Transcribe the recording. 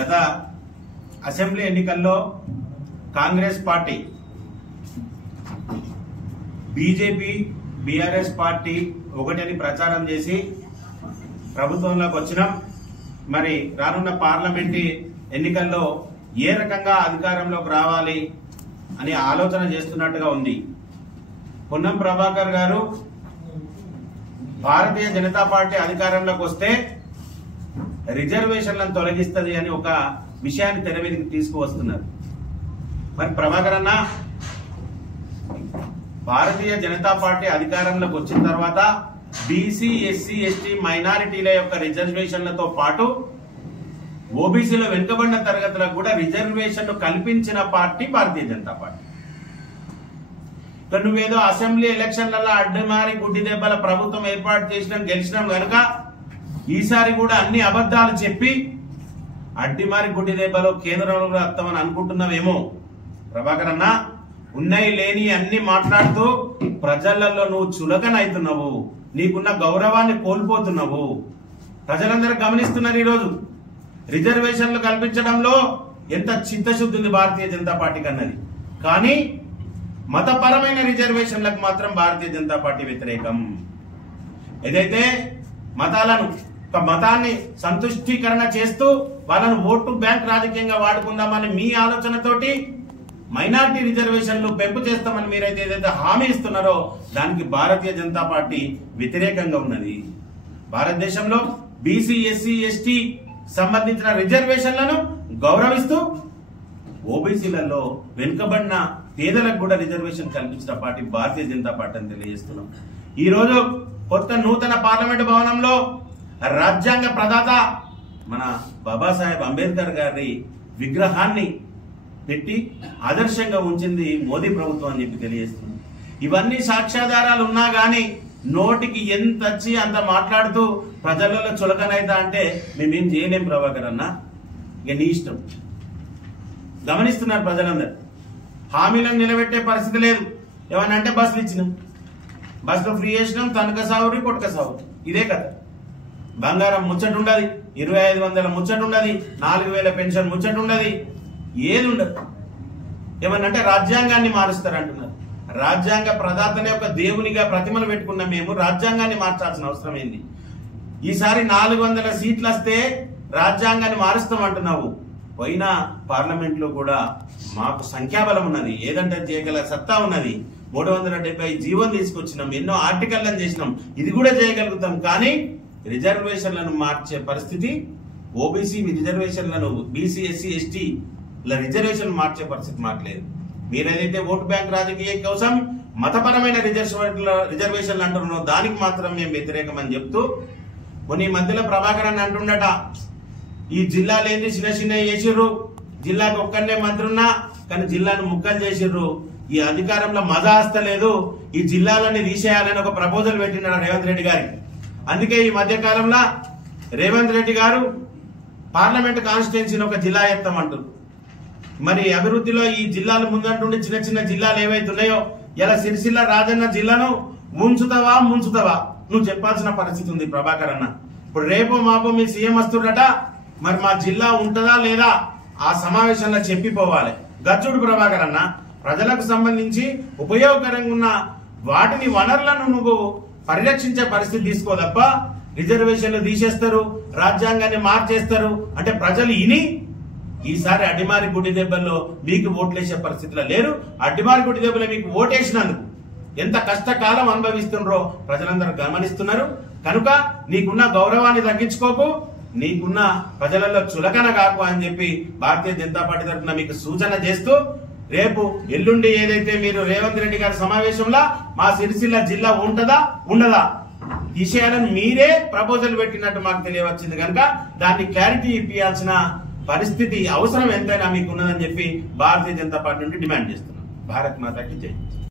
గత అసెంబ్లీ ఎన్నికల్లో Congress party BJP BRS party ఒకటని ప్రచారం చేసి ప్రభుత్వంలోకి వచ్చినాం. మరి రానున్న పార్లమెంటు ఎన్నికల్లో ఏ రకంగా అధికారంలోకి రావాలి అని ఆలోచన చేస్తున్నట్టుగా ఉంది. పొన్నం ప్రభాకర్ గారు భారతీయ జనతా పార్టీ అధికారంలోకి వస్తే రిజర్వేషన్లను తొలగిస్తుంది అని ఒక విషయాన్ని తెర మీదకి తీసుకువస్తున్నారు. మరి ప్రభాకర్ అన్న, భారతీయ జనతా పార్టీ అధికారంలోకి వచ్చిన తర్వాత బీసీ ఎస్సీ ఎస్టీ మైనారిటీల యొక్క రిజర్వేషన్లతో పాటు ఓబీసీలో వెనుకబడిన తరగతులకు కూడా రిజర్వేషన్లు కల్పించిన పార్టీ భారతీయ జనతా పార్టీ. నువ్వేదో అసెంబ్లీ ఎలక్షన్లలో అడ్డమారి గుడ్డి దెబ్బల ప్రభుత్వం ఏర్పాటు చేసినాం గెలిచినాం కనుక ఈసారి కూడా అన్ని అబద్ధాలు చెప్పి అడ్డిమారి గుడ్డి దెబ్బలో కేంద్రంలో వస్తామని అనుకుంటున్నావేమో. ప్రభాకర్ అన్న, ఉన్నాయి లేని అన్ని మాట్లాడుతూ ప్రజలలో నువ్వు చులకనవుతున్నావు, నీకున్న గౌరవాన్ని కోల్పోతున్నావు. ప్రజలందరూ గమనిస్తున్నారు. ఈరోజు రిజర్వేషన్లు కల్పించడంలో ఎంత చిత్తశుద్ధి ఉంది భారతీయ జనతా పార్టీకి అన్నది. కానీ మతపరమైన రిజర్వేషన్లకు మాత్రం భారతీయ జనతా పార్టీ వ్యతిరేకం. ఏదైతే మతాన్ని సంతుష్టీకరణ చేస్తూ వాళ్ళను ఓటు బ్యాంక్ రాజకీయంగా వాడుకుందామని మీ ఆలోచనతోటి మైనార్టీ రిజర్వేషన్లు పెంపు చేస్తామని మీరైతే ఏదైతే హామీ ఇస్తున్నారో దానికి భారతీయ జనతా పార్టీ వ్యతిరేకంగా ఉన్నది. భారతదేశంలో బీసీ ఎస్సీ ఎస్టీ సంబంధించిన రిజర్వేషన్లను గౌరవిస్తూ ఓబీసీలలో వెనుకబడిన పేదలకు కూడా రిజర్వేషన్ కల్పించిన పార్టీ భారతీయ జనతా పార్టీ అని తెలియజేస్తున్నాం. ఈ రోజు కొత్త నూతన పార్లమెంటు భవనంలో రాజ్యాంగ ప్రదాత మన బాబాసాహెబ్ అంబేద్కర్ గారి విగ్రహాన్ని పెట్టి ఆదర్శంగా ఉంచింది మోదీ ప్రభుత్వం అని చెప్పి తెలియజేస్తున్నాం. ఇవన్నీ సాక్ష్యాధారాలు ఉన్నా గానీ నోటికి ఎంత వచ్చి అంత మాట్లాడుతూ ప్రజలలో చులకనైతా అంటే మేమేం చేయలేం ప్రభాకర్ అన్న. ఇక నీ ఇష్టం. గమనిస్తున్నారు ప్రజలందరూ. హామీలను నిలబెట్టే పరిస్థితి లేదు. ఏమన్నా అంటే బస్సులు ఇచ్చినాం, బస్సులో ఫ్రీ చేసినాం, తనక సావురి కొట్టుక సావు, ఇదే కదా. బంగారం ముచ్చట ఉండదు, 2500 ముచ్చట ఉండదు, 4000 పెన్షన్ ముచ్చట ఉండదు, ఏది ఉండదు. ఏమన్నంటే రాజ్యాంగాన్ని మారుస్తారంటున్నారు. రాజ్యాంగ ప్రదాతనే ఒక దేవునిగా ప్రతిమను పెట్టుకున్న మేము రాజ్యాంగాన్ని మార్చాల్సిన అవసరం ఏంది? ఈసారి 400 సీట్లు వస్తే రాజ్యాంగాన్ని మారుస్తామంటున్నావు. పోయిన పార్లమెంట్ లో కూడా మాకు సంఖ్యాబలం ఉన్నది, ఏదంటే చేయగల సత్తా ఉన్నది. 370 జీవోలు తీసుకొచ్చినాం, ఎన్నో ఆర్టికల్లను చేసినాం, ఇది కూడా చేయగలుగుతాం. కానీ రిజర్వేషన్లను మార్చే పరిస్థితి, ఓబీసీ రిజర్వేషన్లను బీసీ ఎస్సీ ఎస్టీ రిజర్వేషన్ మార్చే పరిస్థితి మాకు లేదు. మీరేదైతే ఓటు బ్యాంక్ రాజకీయం కోసం మతపరమైన రిజర్వేషన్లు అంటున్నారో దానికి మాత్రం మేము వ్యతిరేకం అని చెప్తూ కొన్ని మధ్యలో ప్రభాకర్ అని అంటుండట, ఈ జిల్లాలు ఏంది చిన్న చిన్న చేసిర్రు, జిల్లాకు ఒక్కనే మంత్రి ఉన్నా కానీ జిల్లాను ముక్కలు చేసిర్రు, ఈ అధికారంలో మజా వస్తలేదు, ఈ జిల్లాలన్నీ తీసేయాలని ఒక ప్రపోజల్ పెట్టినాడు రేవంత్ రెడ్డి గారికి. అందుకే ఈ మధ్య కాలంలో రేవంత్ రెడ్డి గారు పార్లమెంట్ కాన్స్టిట్యున్సీని ఒక జిల్లా ఎత్తామంటారు. మరి అభివృద్ధిలో ఈ జిల్లాలు ముందంటుండి చిన్న చిన్న జిల్లాలు ఏవైతే ఉన్నాయో, ఇలా సిరిసిల్ల రాజన్న జిల్లాను ముంచుతావా నువ్వు చెప్పాల్సిన పరిస్థితి ఉంది ప్రభాకర్ అన్న. ఇప్పుడు రేపో మాపో మీ సీఎం వస్తుడట, మరి మా జిల్లా ఉంటుందా లేదా ఆ సమావేశంలో చెప్పిపోవాలి. గచ్చుడు ప్రభాకర్ అన్న, ప్రజలకు సంబంధించి ఉపయోగకరంగా ఉన్న వాటిని వనరులను నువ్వు పరిరక్షించే పరిస్థితి తీసుకో తప్ప రిజర్వేషన్లు తీసేస్తారు, రాజ్యాంగాన్ని మార్చేస్తారు అంటే ప్రజలు ఇని ఈసారి అడ్డిమారి గుడ్డి దెబ్బల్లో మీకు ఓట్లేసే పరిస్థితిలో లేరు. అడ్డిమారి గుడ్డి దెబ్బలో మీకు ఓటేసినందుకు ఎంత కష్టకాలం అనుభవిస్తున్నారో ప్రజలందరూ గమనిస్తున్నారు. కనుక నీకున్న గౌరవాన్ని తగ్గించుకోకు, నీకున్న ప్రజలలో చులకన కాకు అని చెప్పి భారతీయ జనతా పార్టీ తరఫున మీకు సూచన చేస్తూ రేపు ఎల్లుండి ఏదైతే మీరు రేవంత్ రెడ్డి గారి సమావేశంలో మా సిరిసిల్ల జిల్లా ఉంటదా ఉండదా తీసేయాలని మీరే ప్రపోజల్ పెట్టినట్టు మాకు తెలియవచ్చింది కనుక దాన్ని క్లారిటీ ఇప్పించాల్సిన పరిస్థితి అవసరం ఎంతైనా మీకు ఉన్నదని చెప్పి భారతీయ జనతా పార్టీ నుండి డిమాండ్ చేస్తున్నాం. భారత్ మాతాకి జై.